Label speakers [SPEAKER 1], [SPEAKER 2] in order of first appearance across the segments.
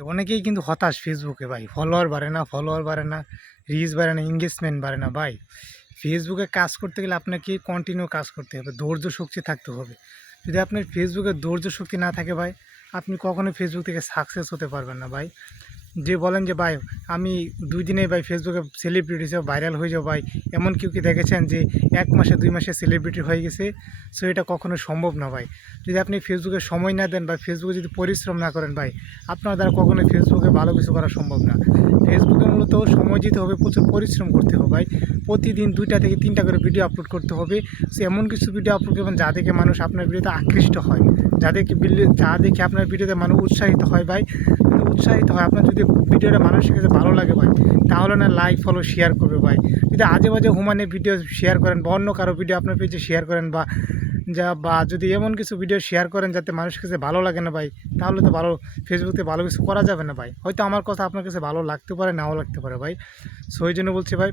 [SPEAKER 1] অনেকেই কিন্তু হতাশ ফেসবুকে ভাই। ফলোয়ার বাড়ে না, ফলোয়ার বাড়ে না রিচ বাড়ে না এঙ্গেজমেন্ট বাড়ে না ভাই। ফেসবুকে কাজ করতে গেলে আপনাকে কন্টিনিউ কাজ করতে হবে, ধৈর্য শক্তি থাকতে হবে। যদি আপনার ফেসবুকে ধৈর্য শক্তি না থাকে ভাই, আপনি কখনো ফেসবুক থেকে সাকসেস হতে পারবেন না ভাই। যে বলেন যে, ভাই, আমি দুই দিনে ভাই ফেসবুকে সেলিব্রিটি হিসেবে ভাইরাল হয়ে যাব ভাই। এমন কেউ কি দেখেছেন যে, এক মাসে, দুই মাসে সেলিব্রিটি হয়ে গেছে? সো এটা কখনো সম্ভব না ভাই। যদি আপনি ফেসবুকে সময় না দেন বা ফেসবুকে যদি পরিশ্রম না করেন ভাই, আপনার দ্বারা কখনো ফেসবুকে ভালো কিছু করা সম্ভব না। ফেসবুকে মূলত সময় দিতে হবে, প্রচুর পরিশ্রম করতে হবে ভাই। প্রতিদিন দুইটা থেকে তিনটা করে ভিডিও আপলোড করতে হবে। সে এমন কিছু ভিডিও আপলোড করবেন যা দেখে মানুষ আপনার ভিডিওতে আকৃষ্ট হয়। যাদেরকে যা দেখে আপনার ভিডিওতে মানুষ উৎসাহিত হয় ভাই। উৎসাহিত হয়। আপনার যদি ভিডিওটা মানুষের কাছে ভালো লাগে ভাই, তাহলে না লাইক ফলো শেয়ার করবে ভাই। যদি আজে বাজে হুমানের ভিডিও শেয়ার করেন বা অন্য কারও ভিডিও আপনার পেজে শেয়ার করেন বা যা বা যদি এমন কিছু ভিডিও শেয়ার করেন যাতে মানুষের কাছে ভালো লাগে না ভাই, তাহলে তো ভালো ফেসবুকে ভালো কিছু করা যাবে না ভাই। হয়তো আমার কথা আপনার কাছে ভালো লাগতে পারে, নাও লাগতে পারে ভাই। সো ওই জন্য বলছি ভাই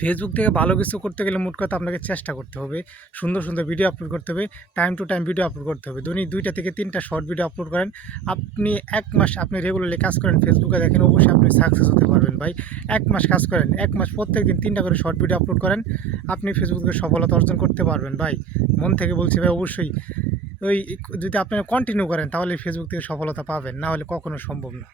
[SPEAKER 1] ফেসবুক থেকে ভালো কিছু করতে গেলে মোট কথা আপনাকে চেষ্টা করতে হবে। সুন্দর সুন্দর ভিডিও আপলোড করতে হবে। Time to time video upload করতে হবে। দৈনিক দুইটা থেকে তিনটা শর্ট ভিডিও আপলোড করেন। আপনি এক মাস আপনি রেগুলারলি কাজ করেন ফেসবুকে দেখেন অবশ্যই আপনি সাকসেস হতে পারবেন ভাই। এক মাস কাজ করেন, এক মাস প্রত্যেক দিন তিনটা করে শর্ট ভিডিও আপলোড করেন। আপনি ফেসবুকে সফলতা অর্জন করতে পারবেন ভাই। মন থেকে বলছি ভাই, অবশ্যই ওই যদি আপনি কন্টিনিউ করেন তাহলে ফেসবুক থেকে সফলতা পাবেন। না হলে কখনো সম্ভব না।